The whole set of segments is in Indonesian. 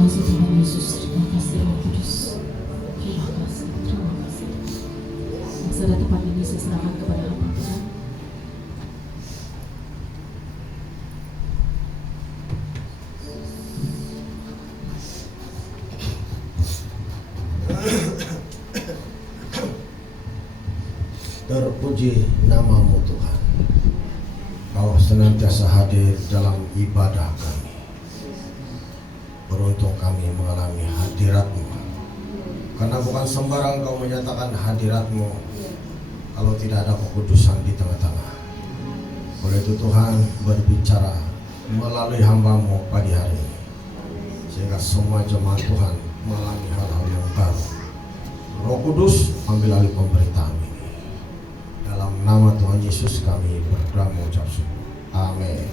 kasih Tuhan Yesus, terima kasih Roh Kudus. Terima kasih, terima kasih. Pada tempat ini saya serahkan kepada hamba Tuhan. Terpuji namamu Tuhan. Kau senantiasa hadir dalam ibadah kami. Beruntung kami mengalami hadirat-Mu. Karena bukan sembarang Kau menyatakan hadirat-Mu kalau tidak ada kekudusan di tengah-tengah. Oleh itu Tuhan berbicara melalui hamba-Mu pagi hari ini, sehingga semua jemaat Tuhan mengalami hal-hal yang baru. Roh Kudus, ambil alih pemberitaan ini. Dalam nama Tuhan Yesus kami berdoa mengucap syukur. Amin.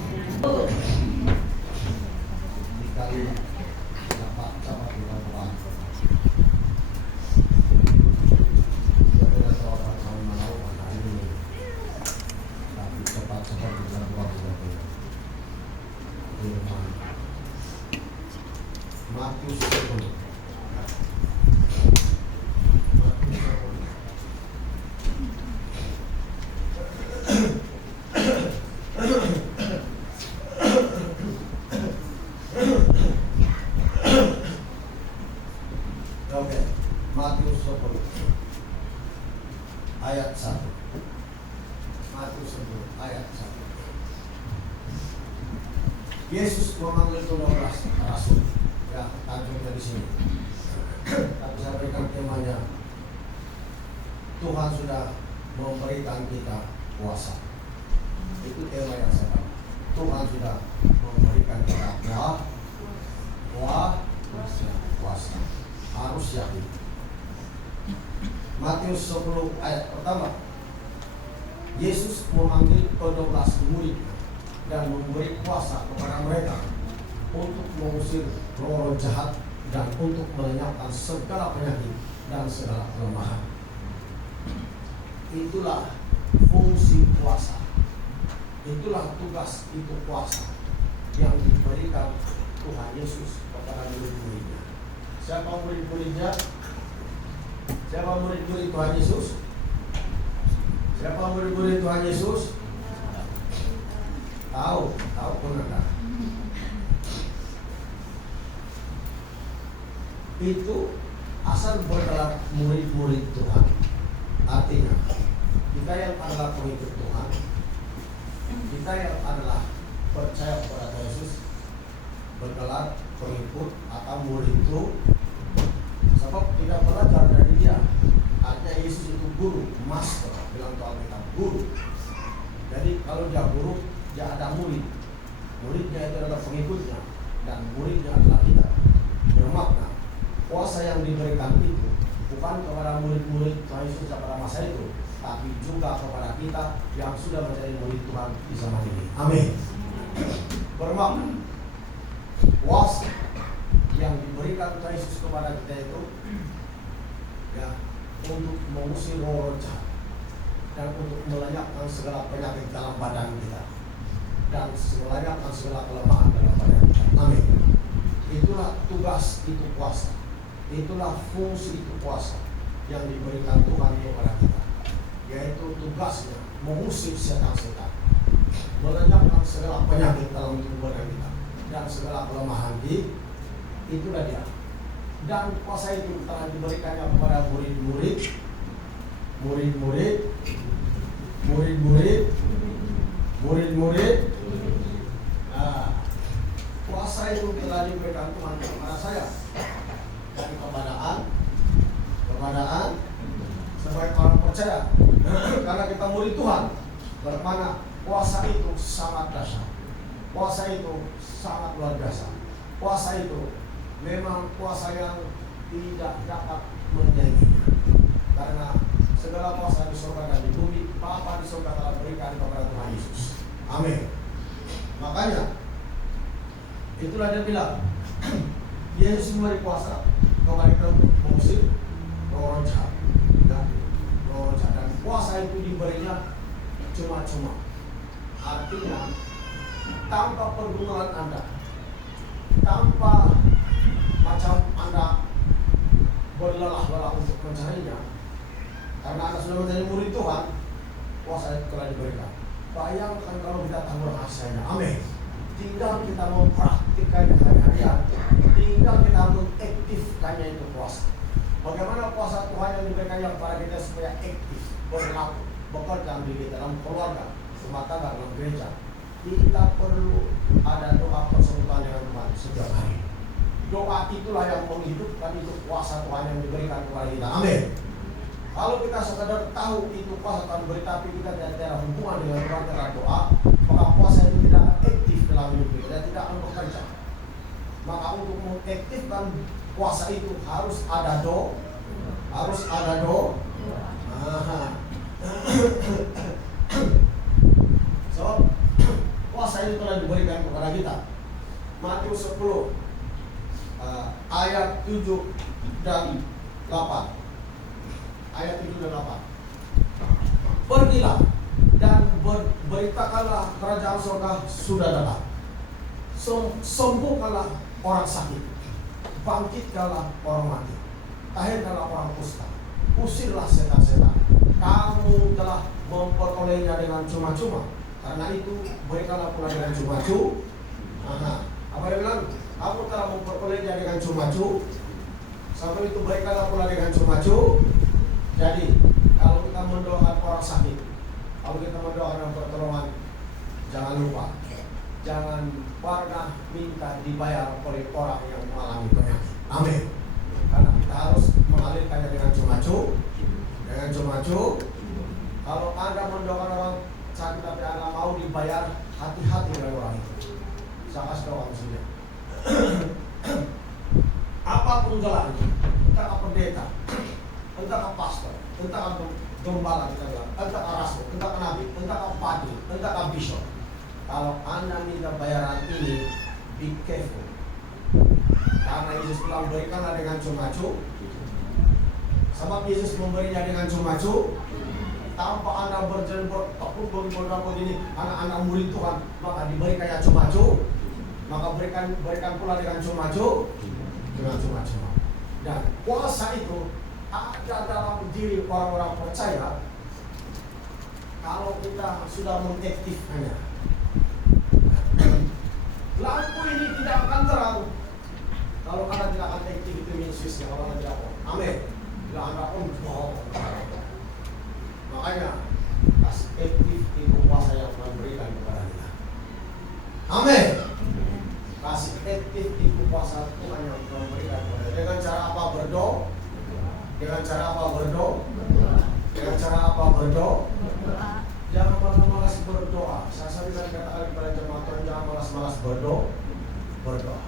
Matius 10. Oke, Matius 10 ayat 1. Matius 10 ayat 1. Yesus memanggil 12 rasul. Ya, tajuknya di sini. Tapi saya berikan temanya, Tuhan sudah memberikan kita kuasa. Itu tema yang saya dapat. Tuhan sudah memberikan kita kuasa. Harus yakin. Matius 10 ayat pertama. Yesus memanggil 12 murid dan memberi kuasa kepada mereka untuk mengusir roh jahat dan untuk melenyapkan segala penyakit dan segala kelemahan. Itulah fungsi kuasa. Itulah tugas itu kuasa yang diberikan Tuhan Yesus kepada murid-muridnya. Siapa murid-muridnya? Siapa murid-murid Tuhan Yesus? Siapa murid-murid Tuhan Yesus? Tahu pun enggak? Itu asal bergelar murid-murid Tuhan. Artinya kita yang adalah pengikut Tuhan, kita yang adalah percaya kepada Yesus, bergelar pengikut atau murid itu. Sebab tidak belajar dari dia. Artinya Yesus itu guru, master, bilang Tuhan kita guru. Jadi kalau dia guru, dia ada murid. Muridnya itu adalah pengikutnya, dan muridnya adalah kita. Bermakna kuasa yang diberikan itu bukan kepada murid-murid Tuhan Yesus pada masa itu, tapi juga kepada kita yang sudah menjadi murid Tuhan di zaman ini. Amin. Bermakna kuasa yang diberikan Tuhan Yesus kepada kita itu ya untuk mengusir roh jahat dan untuk melenyapkan segala penyakit dalam badan kita dan melenyapkan segala kelemahan dalam badan kita. Amin. Itulah tugas itu kuasa. Itulah fungsi itu kuasa yang diberikan Tuhan kepada kita, yaitu tugasnya mengusir setan-setan, melenyapkan segala penyakit dalam tubuh badan kita dan segala kelemahan itulah dia. Dan kuasa itu telah diberikannya kepada murid-murid. Nah, kuasa itu telah diberikan Tuhan kepada saya. Dari kepadaan sebagai orang percaya. Karena kita murid Tuhan, bermana kuasa itu sangat dahsyat. Kuasa itu sangat luar biasa. Kuasa itu memang kuasa yang tidak dapat menyainginya. Karena segala kuasa di surga dan di bumi, Bapa di surga telah berikan kepada Tuhan Yesus. Amin. Makanya itulah dia bilang, Yesus memberi kuasa kepada kita untuk mengusir roh jahat. Ya, roh jahat. Dan kuasa itu diberinya cuma-cuma. Artinya tanpa pergumulan Anda, tanpa Tuhan, kuasa itu telah diberikan. Bayangkan kalau kita tahu rahasianya. Amin. Tinggal kita mempraktikkannya hari-harian, tinggal kita mengaktifkannya itu kuasa. Bagaimana kuasa Tuhan yang diberikan yang kepada kita supaya aktif, berlaku, bekerja di dalam keluarga, rumah tangga, dalam gereja. Kita perlu ada doa persekutuan dengan Tuhan setiap hari. Doa itulah yang menghidupkan itu kuasa Tuhan yang diberikan kepada kita. Amin. Kalau kita sekadar tahu itu kuasa Tuhan beri, tapi kita tidak ada hubungan dengan Tuhan dengan doa, maka kuasa itu tidak aktif dalam hidup kita, tidak akan bekerja. Maka untuk mengaktifkan kuasa itu harus ada doa, harus ada doa. So, kuasa itu telah diberikan kepada kita. Matius 10 ayat 7 dan 8. Ayat 7 dan 8. Pergilah dan beritakanlah kerajaan surga sudah dekat. Sembuhkanlah orang sakit, bangkitkanlah orang mati, tahirkanlah orang kusta, usirlah setan-setan. Kamu telah memperolehnya dengan cuma-cuma, karena itu berikanlah pula dengan cuma-cuma. Apa dia bilang? Kamu telah memperolehnya dengan cuma-cuma, sampai itu berikanlah pula dengan cuma-cuma. Jadi, kalau kita mendoakan orang sakit, kalau kita mendoakan pertolongan, jangan lupa, jangan pernah minta dibayar oleh orang yang mengalami penyakit. Amin. Karena kita harus mengalirkannya dengan cuma-cuma. Dengan cuma-cuma. Kalau Anda mendoakan orang sakit tapi Anda mau dibayar, hati-hati dengan orang itu. Saya kasih tahu maksudnya. Apapun gelarnya, entah pendeta, entah pastor, entah gembala kita bilang, entah rasul, entah nabi, entah padri, entah bishop. Kalau Anda minta bayaran ini, be careful. Karena Yesus bilang berikanlah dengan cuma-cuma. Sebab Yesus memberinya dengan cuma-cuma. Tanpa Anda berjalan bertepuk ini, anak-anak murid Tuhan, maka diberikannya cuma-cuma. Maka berikan pula dengan cuma-cuma. Dengan cuma-cuma. Dan kuasa itu ada dalam diri orang-orang percaya kalau kita sudah mengaktifkannya. Lampu ini tidak akan terang kalau Anda tidak akan aktif itu Yesus yang orang tidak on. Amin. Bila Anda on, makanya kasih aktif itu kuasa yang Tuhan berikan kepada kita. Amin. Kasih aktif itu kuasa Tuhan yang Tuhan berikan kepada kita. Dengan cara apa? Berdoa. Dengan cara apa? Berdoa. Dengan cara apa? Berdoa. Jangan malas-malas berdoa. Saya sering katakan kepada jemaat Tuhan, jangan malas-malas berdoa. Berdoa.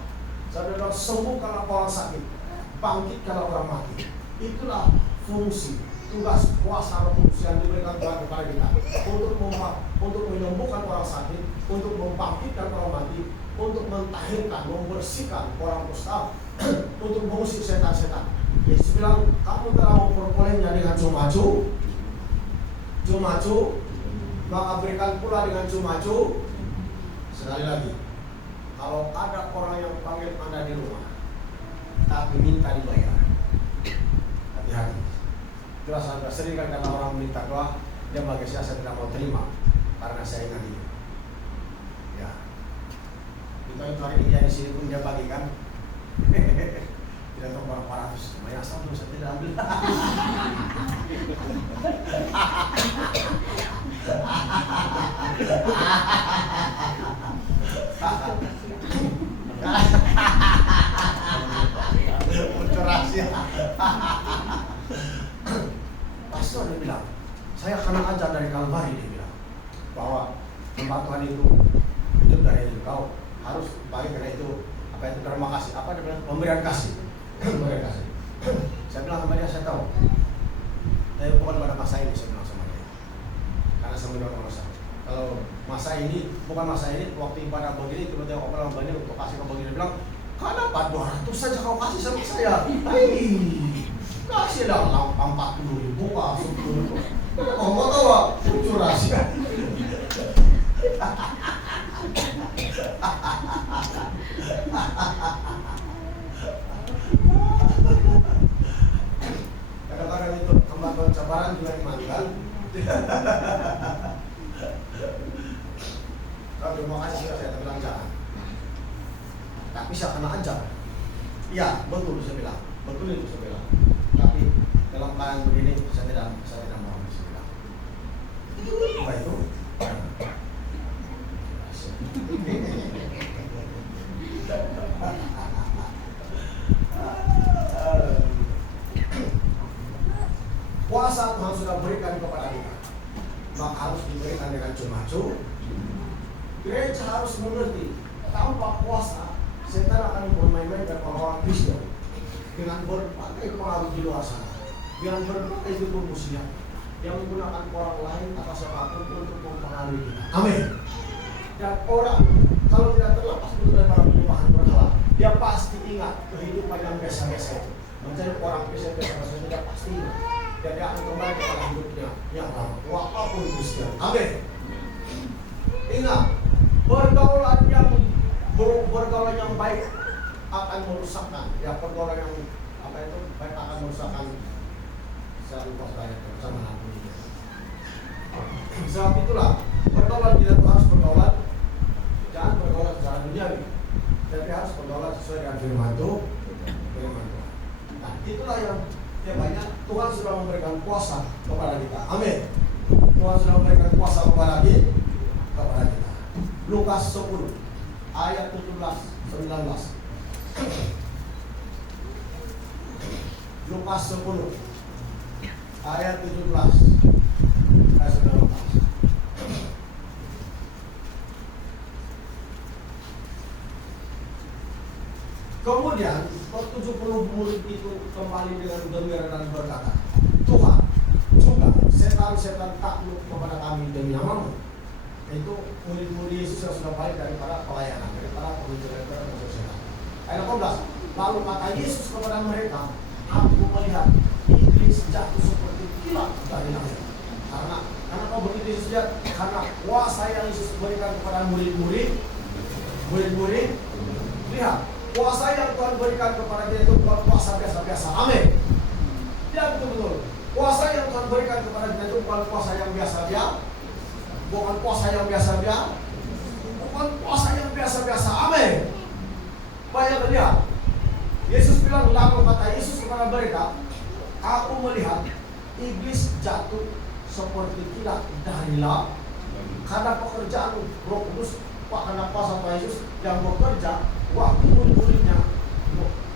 Saya bilang sembuhkanlah orang sakit, bangkitkanlah orang mati. Itulah fungsi, tugas, kuasa, fungsi yang diberikan Tuhan kepada kita untuk menyembuhkan orang sakit, untuk membangkitkan orang mati, untuk mentahirkan, membersihkan orang kusta, untuk mengusir setan-setan. Yesus bilang, kamu telah memperolehnya dengan cuma-cuma, maka berikan pula dengan cuma-cuma. Sekali lagi, kalau ada orang yang panggil Anda di rumah, tapi minta dibayar, hati-hati. Jelas Anda sering kan karena orang minta doa, dia bagi saya tidak mau terima karena saya ingat ini. Ya, kita itu hari ini di sini pun dia bagikan. Tidak tahu berapa ratus, lumayan asal saya tidak ambil. Rahasia. Pastor dia bilang, saya akan ajar dari Kalvari, dia bilang bahwa tempat Tuhan itu dari itu kau harus bagi karena itu apa itu terima kasih, apa dia bilang pemberian kasih. Pemberian kasih. Saya bilang sama dia, saya tahu. Tapi bukan pada masa ini, saya bilang sama dia. Karena saya bilang masa. Kalau masa ini, bukan masa ini, waktu ibadah begini, tiba-tiba orang banyak untuk kasih ke begini, dia bilang, kenapa 200 saja kau kasih sama saya? Kasih dah 40.000, 10.000. Kau mau tahu apa? Lucu rahasia. Kadang-kadang itu hamba cabaran juga iman kan. itu saya bilang, betul itu saya bilang. Tapi dalam keadaan begini saya tidak mau saya bilang. Apa itu? Kuasa Tuhan sudah berikan kepada kita, maka harus diberikan dengan cuma-cuma. Gereja harus mengerti, tanpa kuasa setan akan bermain-main dengan orang Kristen dengan berbagai pengaruh di luar sana, dengan berbagai tipu muslihat yang menggunakan orang lain atas siapapun untuk mempengaruhi kita. Amin. Dan orang kalau tidak terlepas dari para penyembahan berhala, dia pasti ingat kehidupan yang biasa-biasa itu. Mencari orang Kristen biasa-biasa itu dia pasti ingat. Dan dia akan kembali kepada hidupnya yang lama, walaupun Kristen. Amin. Ingat, pergaulan yang baik akan merusakkan. Ya, pergaulan yang baik akan merusakkan. Saya lupa saya bersama nanti. Sebab itulah pergaulan kita harus pergaulan, jangan pergaulan secara duniawi, tapi harus pergaulan sesuai dengan firman Tuhan. Nah, itulah yang banyak Tuhan sudah memberikan kuasa kepada kita. Amin. Tuhan sudah memberikan kuasa kepada kita. Lukas 10 ayat 17-19. Lukas 10 ayat 17-19. Kemudian 70 murid itu kembali dengan gembira dan berkata, Tuhan, juga setan-setan takluk kepada kami demi namamu. Itu murid-murid Yesus yang sudah balik daripada pelayanan, daripada pengajaran dan setan. Ayat 18. Lalu kata Yesus kepada mereka, aku melihat iblis jatuh seperti kilat dari langit. Karena kau begitu Yesus lihat, karena kuasa yang Yesus berikan kepada murid-murid, lihat, kuasa yang Tuhan berikan kepada dia itu bukan kuasa biasa-biasa. Amin. Ya, betul-betul. Kuasa yang Tuhan berikan kepada kita itu bukan kuasa yang biasa-biasa. Bukan kuasa yang biasa-biasa. Amin. Banyak lihat. Yesus bilang, lalu kata Yesus kepada mereka, aku melihat iblis jatuh seperti kilat dari langit. Karena pekerjaan Roh Kudus, karena kuasa Tuhan Yesus yang bekerja, waktu murid-muridnya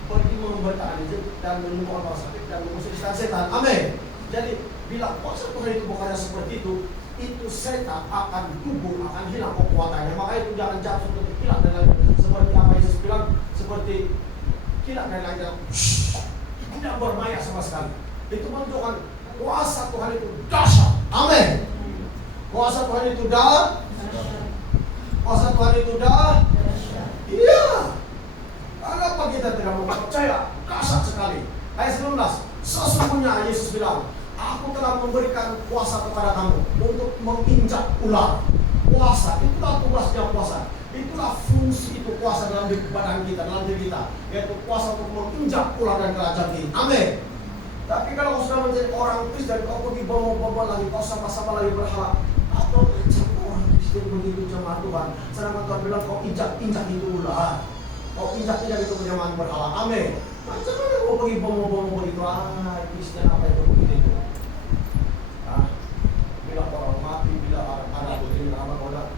pergi memberitakan Injil dan menyembuhkan orang sakit dan mengusir setan. Amin. Jadi bila kuasa Tuhan itu bekerja seperti itu setan akan gugur, akan hilang kekuatannya. Maka itu jangan jatuh seperti kilat dan lain. Seperti apa Yesus bilang, seperti kilat dan lain. Tidak bermaya sama sekali. Itu menunjukkan kuasa Tuhan itu dahsyat. Amin. Kuasa Tuhan itu dahsyat. Kuasa Tuhan itu dahsyat. Iya. Kenapa kita tidak mau percaya? Dahsyat sekali. Ayat 19. Sesungguhnya Yesus bilang, aku telah memberikan kuasa kepada kamu untuk menginjak ular. Kuasa, itulah tugasnya kuasa. Itulah fungsi itu kuasa dalam badan kita, dalam diri kita. Yaitu kuasa untuk menginjak ular dan kerajaan ini. Amin. Tapi kalau kau sudah menjadi orang Kristen, kau pergi bawa lagi, kau sama-sama lagi berhala. Atau injak orang Kristen begitu jemaat Tuhan. Sedangkan Tuhan bilang kau injak itu ular. Kau injak itu jemaat berhala. Amin. Macam mana kau pergi bawa begitu? Kristen apa itu begitu? Bila orang mati, bila ada begini,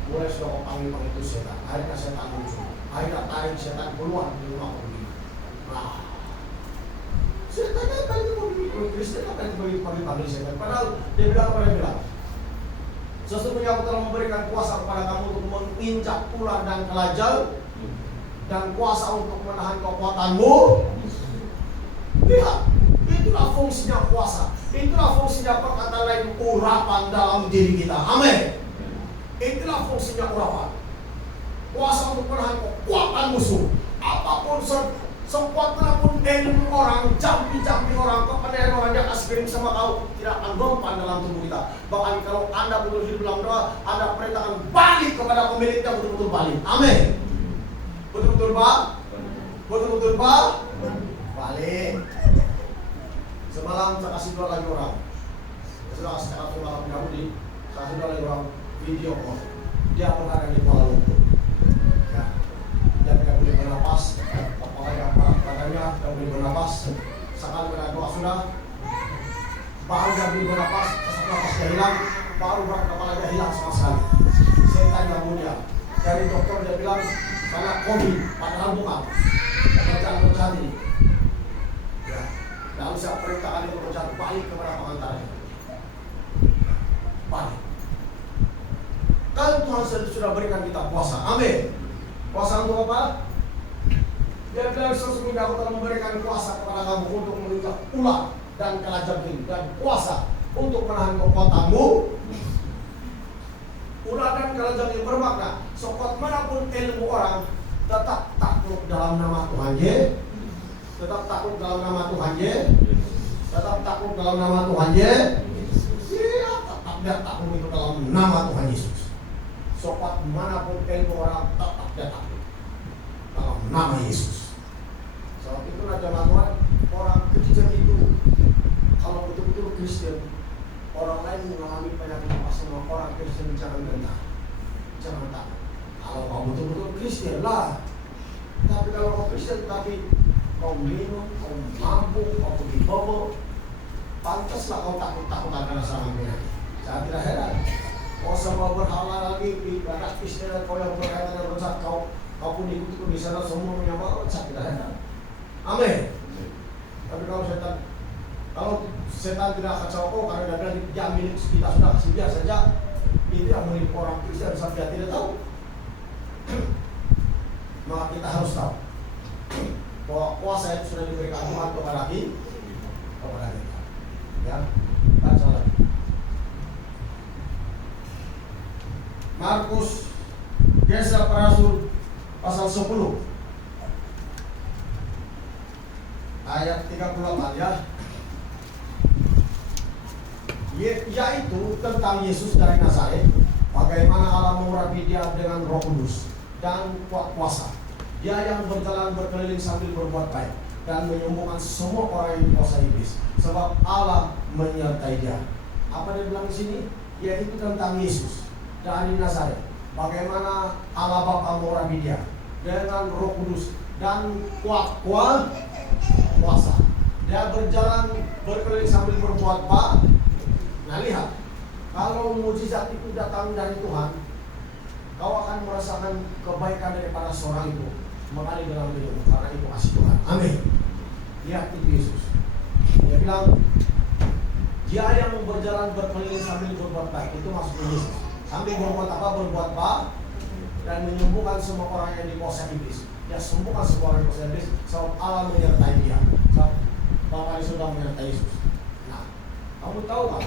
boleh sudah kau panggil itu setan. Akhirnya setan muncul. Akhirnya tarik setan keluar di rumah kau begini. Setan apa itu begini? Kristen apa itu panggil setan? Padahal dia bilang apa dia bilang? Sesungguhnya aku telah memberikan kuasa kepada kamu untuk menginjak ular dan kelajal dan kuasa untuk menahan kekuatanmu. Lihat, itulah fungsinya kuasa. Itulah fungsinya perkataan lain, urapan dalam diri kita. Amin. Itulah fungsinya urapan. Kuasa untuk menahan kekuatan musuh. Apapun sekuat apapun ilmu orang, jampi orang, kepentingan orang yang aspirin sama kau tidak akan mempan dalam tubuh kita. Bahkan kalau Anda betul hidup dalam doa, Anda perintahkan balik kepada pemiliknya, betul-betul balik. Amin. Betul-betul Pak? Betul-betul Pak? Balik. Semalam saya kasih dua lagi orang. Saya sudah kasih kakak malam Yahudi. Saya kasih dua lagi orang video call. Dia berada di Kuala Lumpur. Ya. Dia tidak boleh bernapas. Apalagi badannya tidak boleh bernapas. bernapas, sekali berdoa sudah, baru dia bernapas, sesak napas dia hilang, baru kepala dia hilang sama sekali. Setan yang mulia. Dari dokter dia bilang karena COVID, padahal bukan. Pekerjaan pekerjaan ini. Ya. Lalu saya perintahkan itu pekerjaan balik kepada pengantarnya. Balik. Kan Tuhan sudah berikan kita puasa. Amin. Puasa untuk apa? Dia bilang sesungguhnya aku telah memberikan kuasa kepada kamu untuk menginjak ular dan kalajengking, dan kuasa untuk menahan kekuatanmu. Ular dan kalajengking bermakna sekuat manapun ilmu orang, tetap takluk dalam nama Tuhan ye. Tetap takluk dalam nama Tuhan ye. Tetap takluk dalam nama Tuhan ye. Iya, tetap dia takluk itu dalam nama Tuhan Yesus. Sekuat manapun ilmu orang, tetap dia takluk dalam nama Yesus. Sebab itu jemaat Tuhan, orang ketiga itu kalau betul-betul Kristen, orang lain mengalami penyakit apa semua, orang Kristen jangan gentar, jangan takut. Kalau kau betul-betul Kristen lah. Tapi kalau kau Kristen tapi kau minum, kau mabuk, kau pergi bobo, pantaslah kau takut-takutan karena serangan penyakit. Saya tidak heran. Kau semua berhala lagi ibadah Kristen, kau yang berkaitan dengan dosa, kau pun ikut di sana semua menyembah, saya tidak heran. Amin. Tapi kalau setan tidak kacau kau karena dia milik kita sudah kasih dia saja, itu yang milik orang Kristen sampai dia tidak tahu. Maka kita harus tahu bahwa kuasa itu sudah diberikan Tuhan kepada kita. Ya, baca lagi. Markus Kisah Para Rasul pasal 10 ayat 38 ya. Yaitu tentang Yesus dari Nazaret, bagaimana Allah mengurapi dia dengan Roh Kudus dan kuat kuasa. Dia yang berjalan berkeliling sambil berbuat baik dan menyembuhkan semua orang yang dikuasai iblis, sebab Allah menyertai dia. Apa dia bilang di sini? Yaitu tentang Yesus dari Nazaret, bagaimana Allah Bapa mengurapi dia dengan Roh Kudus dan kuat kuasa. Dia berjalan berkeliling sambil berbuat baik. Nah lihat, kalau mujizat itu datang dari Tuhan, kau akan merasakan kebaikan daripada seorang itu mengalir dalam hidupmu, karena itu kasih Tuhan. Amin. Lihat itu Yesus. Dia bilang, dia yang berjalan berkeliling sambil berbuat baik, itu maksudnya Yesus. Sambil berbuat apa? Berbuat baik dan menyembuhkan semua orang yang dikuasai iblis. Dia sembuhkan semua orang yang dikuasai iblis, sebab Allah menyertai dia. Sebab Bapa sudah menyertai Yesus. Nah, kamu tahu kan?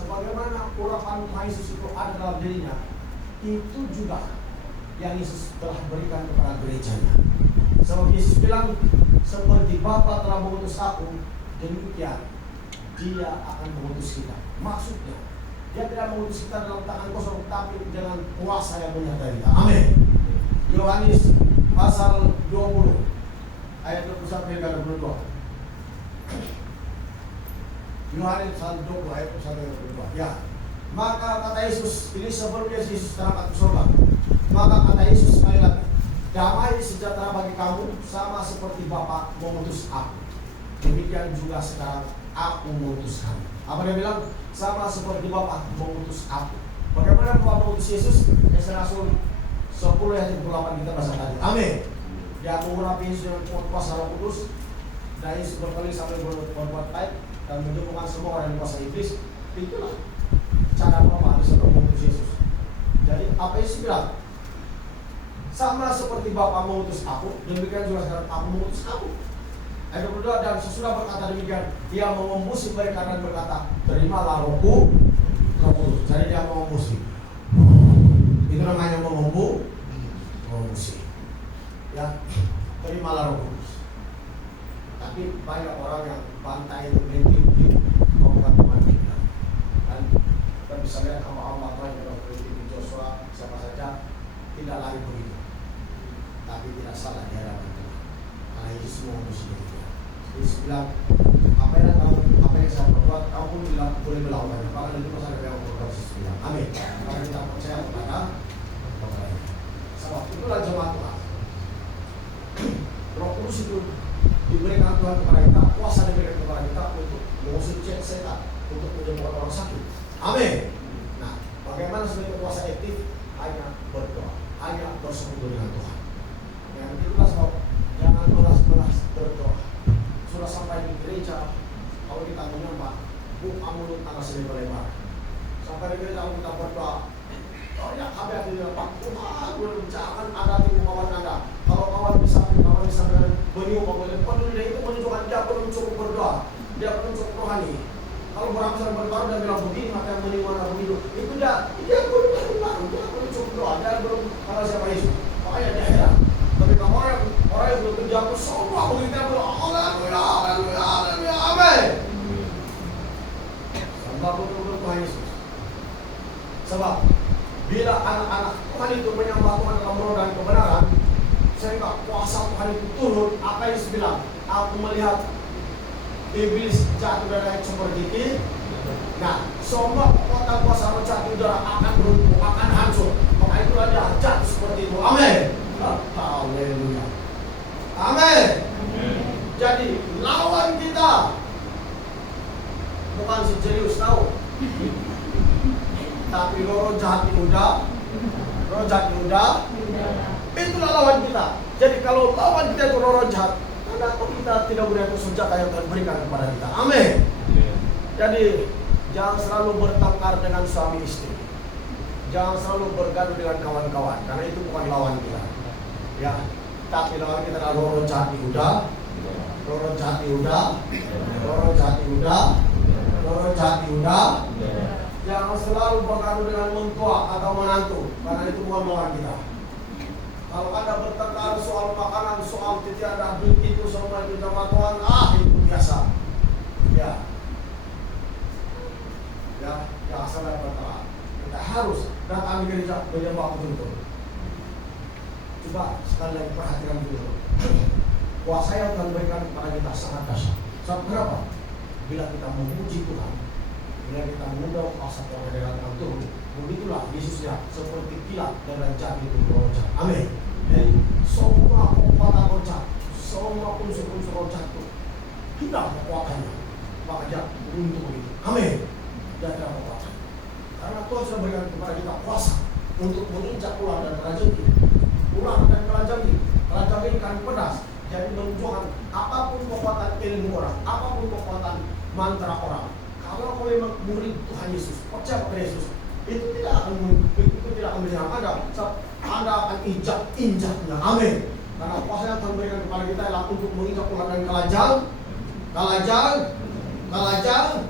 Sebagaimana urapan Tuhan Yesus itu ada dalam dirinya, itu juga yang Yesus telah berikan kepada gerejanya. Sebab Yesus bilang, seperti Bapa telah mengutus aku, demikian dia akan mengutus kita. Maksudnya, dia tidak mengutus kita dalam tangan kosong, tapi dengan kuasa yang menyertai kita. Amin. Yohanes pasal 20 ayat 21 hingga 22. Yohanes pasal 20 ayat 21 hingga 22. Ya. Maka kata Yesus, ini sebelum Yesus terangkat ke surga. Maka kata Yesus sekali lagi, damai sejahtera bagi kamu, sama seperti Bapa mengutus aku, demikian juga sekarang aku mengutus kamu. Apa dia bilang? Sama seperti Bapa mengutus aku. Bagaimana Bapa mengutus Yesus? Kisah Rasul 10 ayat 28 kita baca tadi. Amin. Dia mengurapi Yesus dengan kuasa Roh Kudus, dan Yesus berkeliling sambil berbuat baik dan menyembuhkan semua orang yang dikuasai iblis. Itulah cara Bapa bisa mengutus Yesus. Jadi apa Yesus bilang? Sama seperti Bapa mengutus aku, demikian juga sekarang aku mengutus kamu. Ayat 22, dan sesudah berkata demikian, dia mengembusi mereka dan berkata, terimalah Roh Kudus. Jadi dia mengembusi. Itu namanya mengembusi. Ya, terimalah Roh Kudus. Tapi banyak orang yang bantai itu mimpi, bukan Tuhan kita. Dan kita bisa lihat hamba-hamba Tuhan yang seperti Joshua, siapa saja tidak lari begitu. Tapi tidak salah di hadapan Tuhan. Karena Yesus mengembusi diri. Yesus bilang, apa yang saya perbuat, kamu pun bilang boleh melakukannya. Bahkan itu masalah yang berbuat Yesus bilang. Amin. Karena kita percaya kepada sebab itulah jemaat Tuhan. Roh Kudus itu diberikan Tuhan kepada kita, kuasa diberikan kepada kita untuk mengusir setan, untuk menyembuhkan orang sakit. Amin. Nah, bagaimana sebagai kuasa aktif? Hanya berdoa, hanya bersekutu dengan Tuhan. Yang itulah sebab jangan malas-malas berdoa. Sudah sampai di gereja, kalau kita menyembah, buka mulut tangan selebar-lebar. Sampai di gereja kalau kita berdoa, oh ya, habis di depan Tuhan, jangan ada tipu kawan Anda. Kalau kawan bisa meniup peduli itu menunjukkan dia belum cukup berdoa, dia belum cukup rohani. Kalau orang sedang berdoa dan bilang begini, maka yang meniup mana begitu, itu dia belum cukup doa, dia belum kenal siapa Yesus. Makanya dia heran. Tapi kalau orang yang belum kerja pun semua begitu dia berdoa, haleluya, amin. Sebab betul-betul Tuhan Yesus. Sebab bila anak-anak Tuhan itu menyembah Tuhan dalam roh dan kebenaran, sehingga kuasa Tuhan itu turun, apa yang Yesus bilang? Aku melihat iblis jatuh dari seperti ini. Nah, semua kekuatan kuasa roh jatuh darah akan runtuh, akan hancur. Maka itulah dia jatuh seperti itu. Amin. Haleluya. Amin. Jadi lawan kita bukan si Jelius tahu, tapi roh jahat Yehuda, itulah lawan kita. Jadi kalau lawan kita itu roh jahat, kenapa kita tidak boleh senjata yang Tuhan berikan kepada kita? Amin. Jadi jangan selalu bertengkar dengan suami istri, jangan selalu bergaduh dengan kawan-kawan, karena itu bukan lawan kita. Ya, tapi lawan kita adalah roh jahat Yehuda, Jangan selalu bergaduh dengan mentua atau menantu, karena itu bukan lawan kita. Kalau Anda bertengkar soal makanan, soal titian itu semua itu sama Tuhan, itu biasa. Ya, saudara bertengkar. Kita harus datang ke gereja menyembah betul-betul. Coba sekali lagi perhatikan dulu. Kuasa yang Tuhan berikan kepada kita sangat dahsyat. Sebab kenapa? Bila kita memuji Tuhan, bila kita mengundang kuasa Tuhan dengan turun, begitulah Yesusnya seperti kilat dan jati itu meloncat. Amin. Jadi semua kekuatan loncat, semua unsur-unsur loncat itu hilang kekuatannya, maka dia runtuh begitu. Amin. Dia tidak kekuatan. Karena Tuhan sudah berikan kepada kita kuasa untuk menginjak ular dan kerajaan. Ular dan kerajaan kan pedas. Jadi menunjukkan apapun kekuatan ilmu orang, apapun kekuatan mantra orang. Kalau kau memang murid Tuhan Yesus, percaya kepada Yesus, itu tidak akan menyerang Anda. Anda akan injaknya. Amin. Karena kuasa yang Tuhan berikan kepada kita adalah untuk menginjak ular dan kalajang,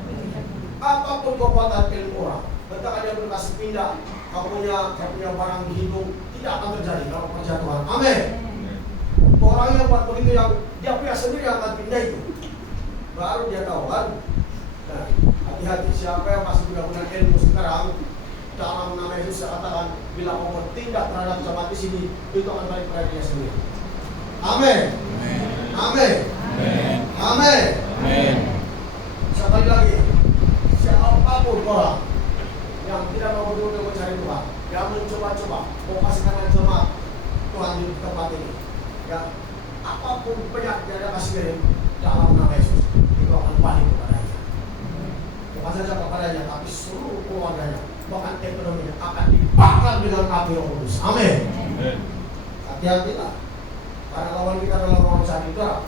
apapun kekuatan ilmu orang. Ketika dia berkasih pindah, kau punya barang di hidung, tidak akan terjadi kalau percaya Tuhan. Amin. Orang yang buat begitu yang dia punya sendiri yang akan pindah itu, baru dia tahu kan. Nah, hati-hati siapa yang masih benar-benar ilmu sekarang, dalam nama Yesus saya katakan, bila mau bertindak terhadap jemaat di sini, itu akan balik kepada dia sendiri. Amin. Sekali lagi, siapapun orang yang tidak mau betul-betul mencari Tuhan, yang mencoba-coba mau kasih kanan jemaat Tuhan di tempat ini, ya, apapun penyakit yang ada kasih kirim dalam nama Yesus, itu akan balik kepadanya. Bukan saja kepadanya, tapi seluruh keluarganya, bahkan ekonominya akan dibakar dengan api Roh Kudus. Amin. Hati-hatilah, karena lawan kita adalah orang jahat juga.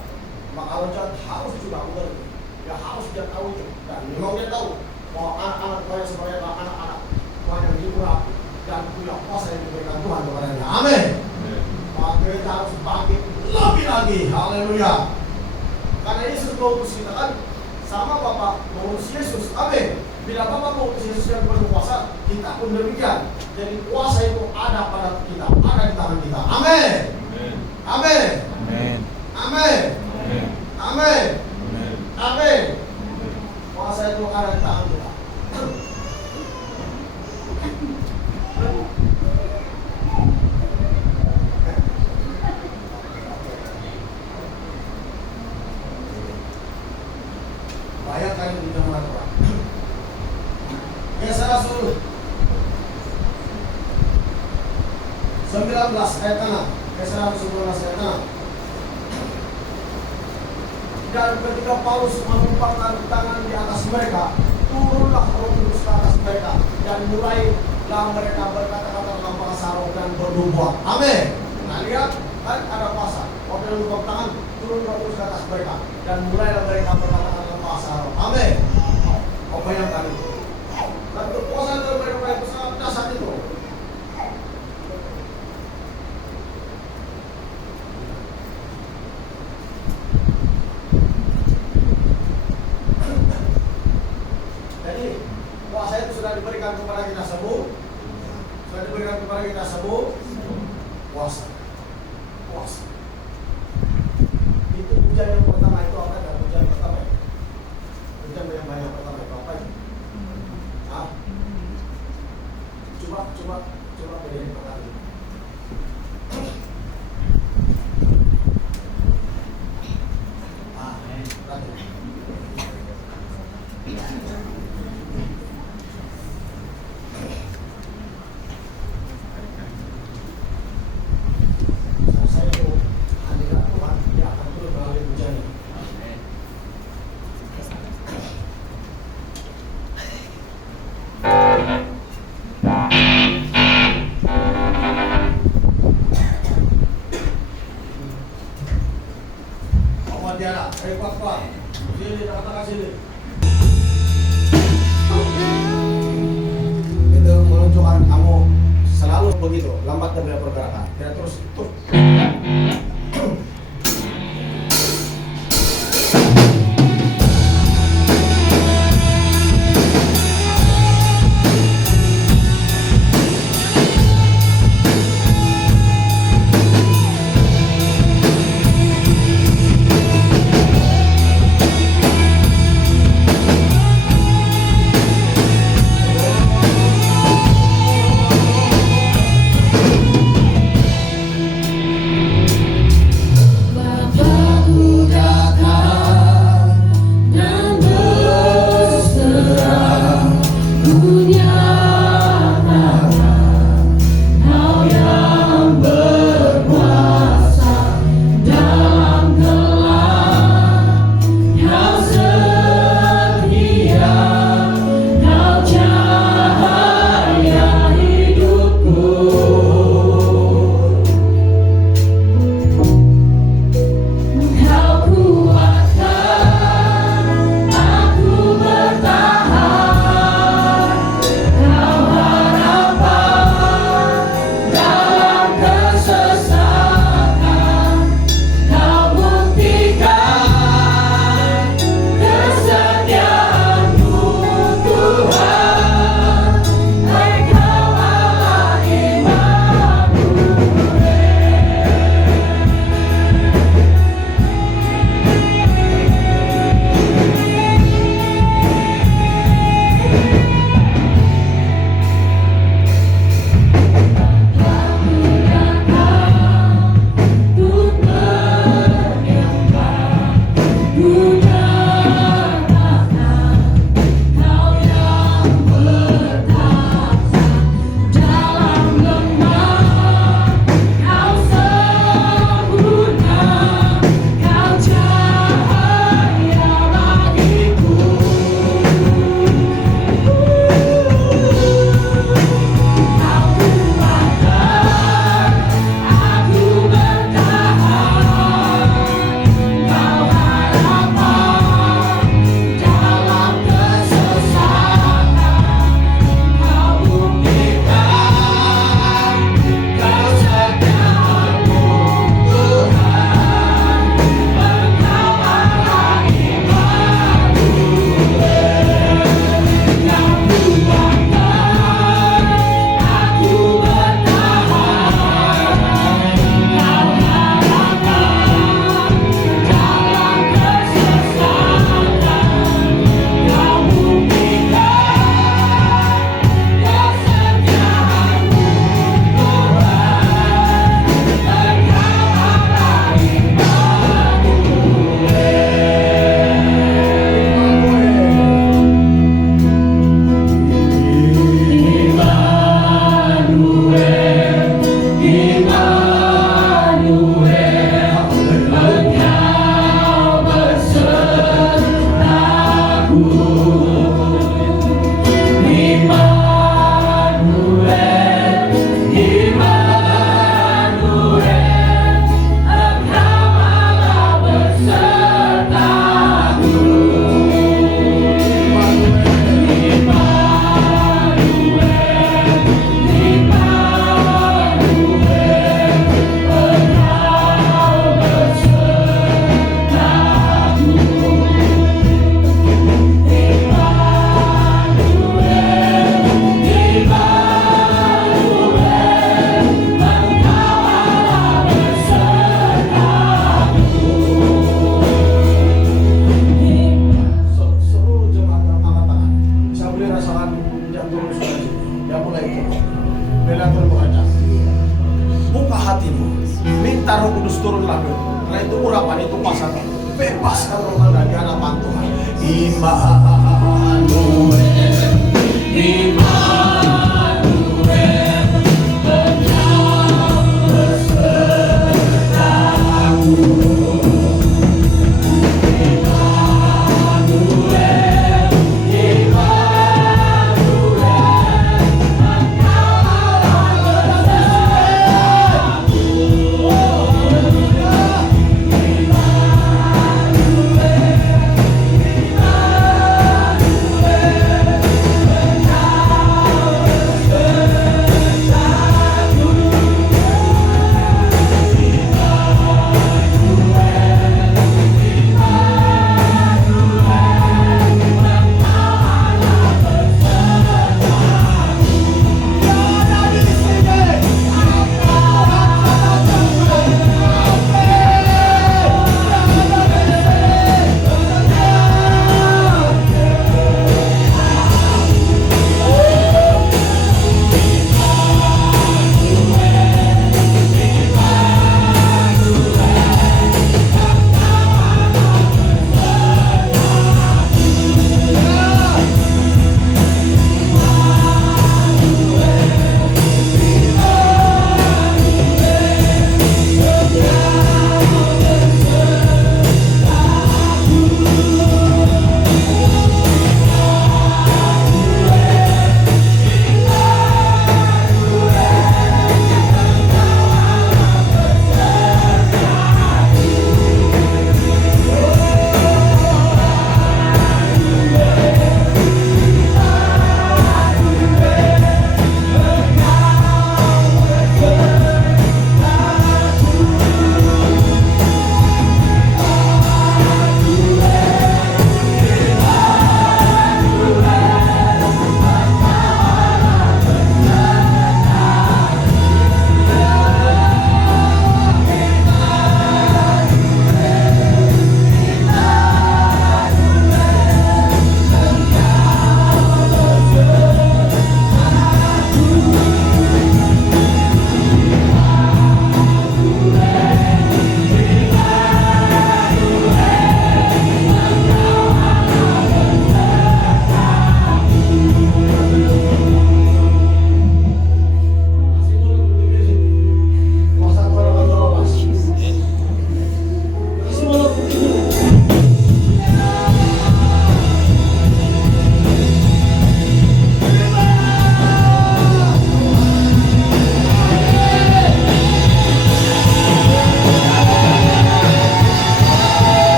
Maka orang jahat harus juga mengerti, ya harus dia tahu itu. Dan memang dia tahu bahwa anak-anak Tuhan sebagai anak-anak Tuhan yang diurapi dan punya kuasa yang diberikan Tuhan kepadanya. Amin. Maka kita harus bangkit lebih lagi. Haleluya. Karena Yesus mengutus kita kan sama Bapa mengutus Yesus. Amin. Bila Bapa mengutus Yesus yang berkuasa, kita pun demikian. Jadi kuasa itu ada pada kita, ada di tangan kita. Amin. Kuasa itu ada di tangan kita. Bayangkan di zaman Tuhan. Kisah Rasul 19 ayat 6. Kisah Rasul 19 ayat 6. Dan ketika Paulus mengumpulkan tangan di atas mereka, turunlah Roh Kudus ke atas mereka dan mulailah mereka berkata-kata dalam bahasa roh dan bernubuat. Amin. Nah lihat kan ada pasal. Waktu mengumpulkan tangan, turun Roh Kudus ke atas mereka dan mulailah mereka berkata-kata dalam bahasa roh. Amin. Kau bayangkan itu. Dan kekuasaan dalam mereka itu sangat dahsyat itu. Jadi kuasa itu sudah diberikan kepada kita semua. Sudah diberikan kepada kita semua. Kuasa. Kuasa. Itu pujian yang pertama itu apa? Dan pujian pertama. Pujian yang banyak pertama itu apa? Ah. Coba bedain pertama. Ah, berarti. Saya itu hadirat Tuhan, dia akan turun melalui hujan. Awal dia ayo kuat. Sini, datang sini. Itu menunjukkan kamu selalu begitu, lambat dalam pergerakan. Ya terus.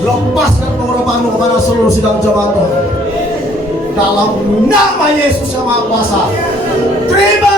Lepaskan pengurapanmu kepada seluruh sidang jemaat Tuhan. Dalam nama Yesus yang Maha Kuasa. Terima.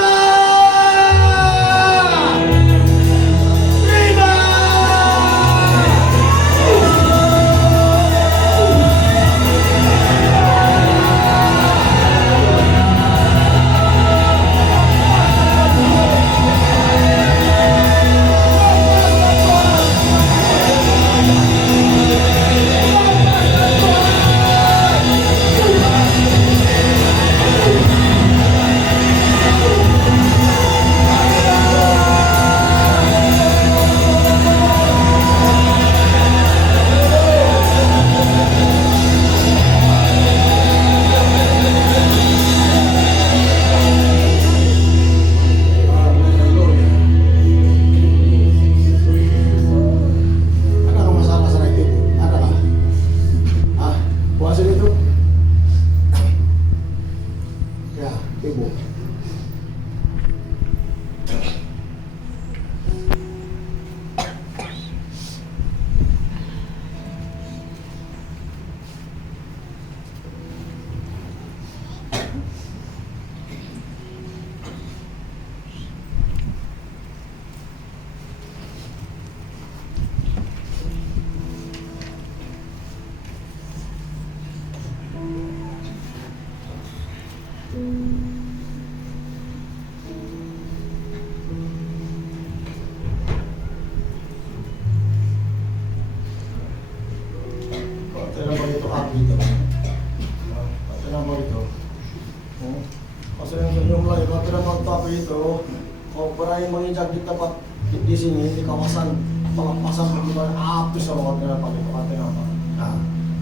Menginjak di tempat di sini di kawasan pelepasan permukaan api sama kontainer pakai kontainer apa?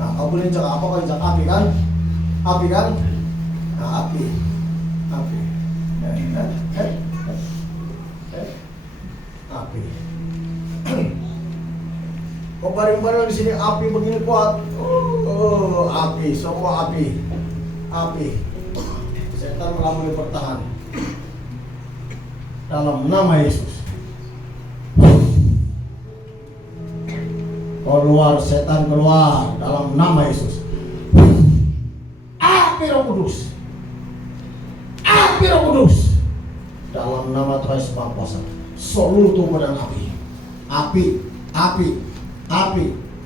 Nah, kau boleh injak apa? Kau injak api kan? Api kan? Nah, api. Api. Kau bareng-bareng di sini api begini kuat. Oh, api, semua api. Setan melamun bertahan. Dalam nama Yesus. Keluar setan, keluar dalam nama Yesus. Api Roh Kudus. Api Roh Kudus. Dalam nama Tuhan Yesus Maha Kuasa. Seluruh tubuh dan api. Api.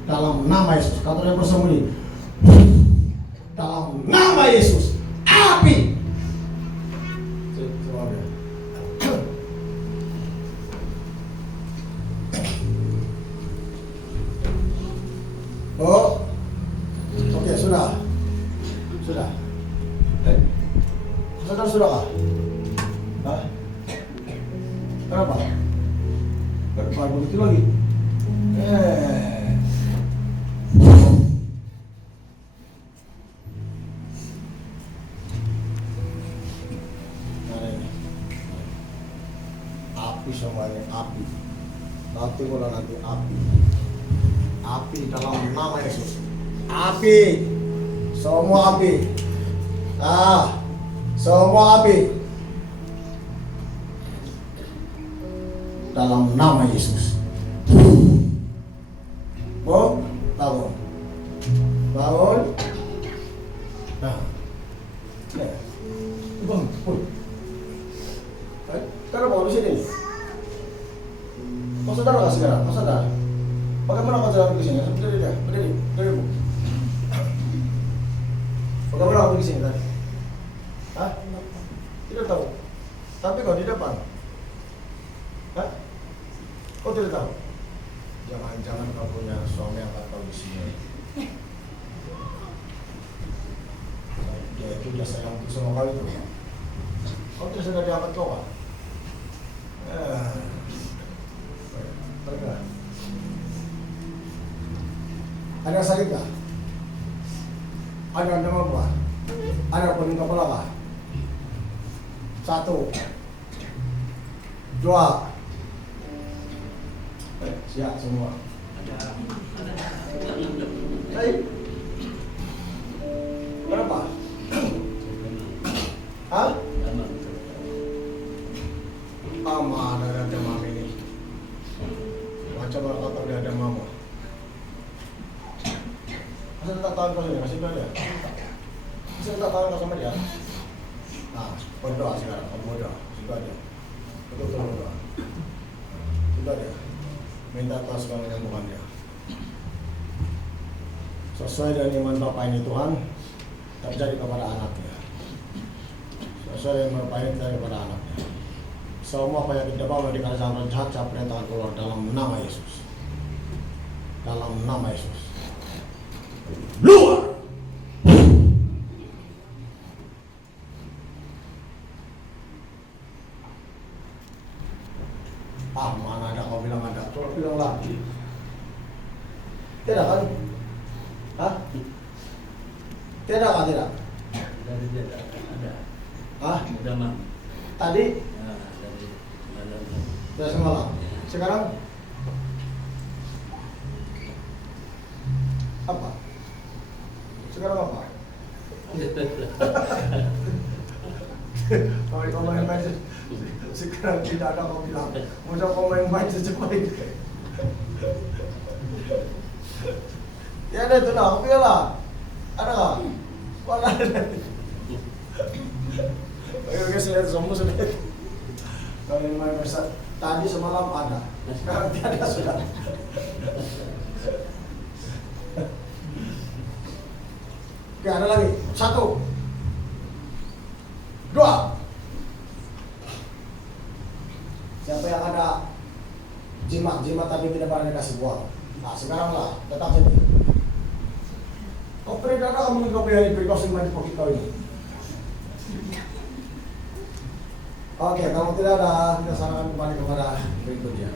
Dalam nama Yesus. Kata yang bersembunyi. Dalam nama Yesus. Api. Oh, oke, sudah. Saudara sudah kah? Hah? Kenapa? Berapa begitu lagi? Api semuanya, api. Nanti api dalam nama Yesus. Api. Semua api. Semua api. Dalam nama Yesus. Bangun. Nah. Bangun. Taruh bawah di sini. Kau saudara nggak sekarang? Kau sadar? Bagaimana kau jalan ke sini? Berdiri, Bu. Bagaimana kau ke sini tadi? Hah? Tidak tahu. Tapi kau di depan. Hah? Kau tidak tahu? Jangan kau punya suami yang tak tahu di sini. Dia itu dia sayang untuk semua kau itu. Kau tidak sedang diangkat kau kan? Baiklah. Ada sakit kah? Ada demam kah? Ada pening kepala kah? 1, 2. Siap semua. Baik. Kenapa? Hah? Ada demam ini. Coba kata udah demam. Masa tak tahu kau ini, kasih doa dia. Masa tak tahu kau sama dia. Nah, berdoa sekarang, kamu berdoa. Sudah dia. Betul berdoa. Sudah dia. Minta Tuhan segala menyembuhkan dia. Sesuai dengan iman Bapak ini Tuhan, terjadi kepada anaknya. Sesuai dengan Bapak ini terjadi kepada anaknya. Semua penyakit demam di kerajaan roh jahat saya perintahkan keluar dalam nama Yesus. Dalam nama Yesus. Keluar! Ah, mana ada kau bilang ada? Coba bilang lagi. Tidak kan? Hah? Tidak kan tidak? Dari tidak ada. Hah? Ada mah. Tadi? Nah, dari malam. Sudah semalam. Sekarang? Apa? Sekarang apa? Kalau kau main-main sekarang tidak ada kau bilang. Masa kau main-main secepat ini? Ya ada itu lah, aku bilang lah. Ada nggak? Mana ada? Oke, sudah semua sudah. Kalau main besar tadi semalam ada, sekarang tidak sudah. Oke, ada lagi. 1, 2. Siapa yang ada jimat-jimat tapi tidak pernah dikasih buang? Nah, sekarang lah, tetap sini. Kau pernah ada kamu kau pilih precaution main pocket kau ini? Oke, kalau tidak ada, kita sarankan kembali kepada berikutnya.